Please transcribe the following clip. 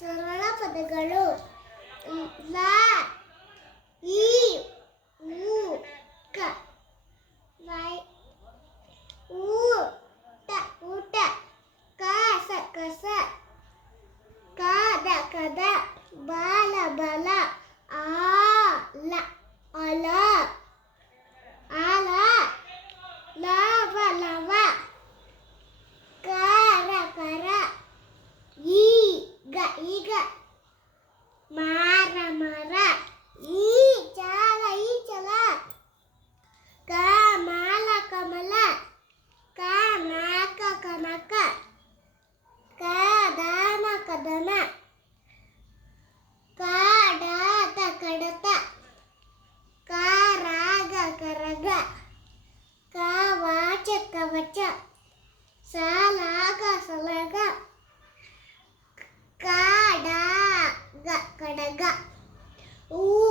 ಸರಳ ಪದಗಳು. ಲ ಈ ಉ, ಕ. ಲೈ ಊ ಟ, ಊಟ. ಕಸ ಕಸ ಕದ ಕದ ಬಾಲ ಬಲ கமக்க கதான கதன காடாத கடத்த காராக கரக காவாச்ச கவச்ச சாலாக சலக காடாக கடக ஊ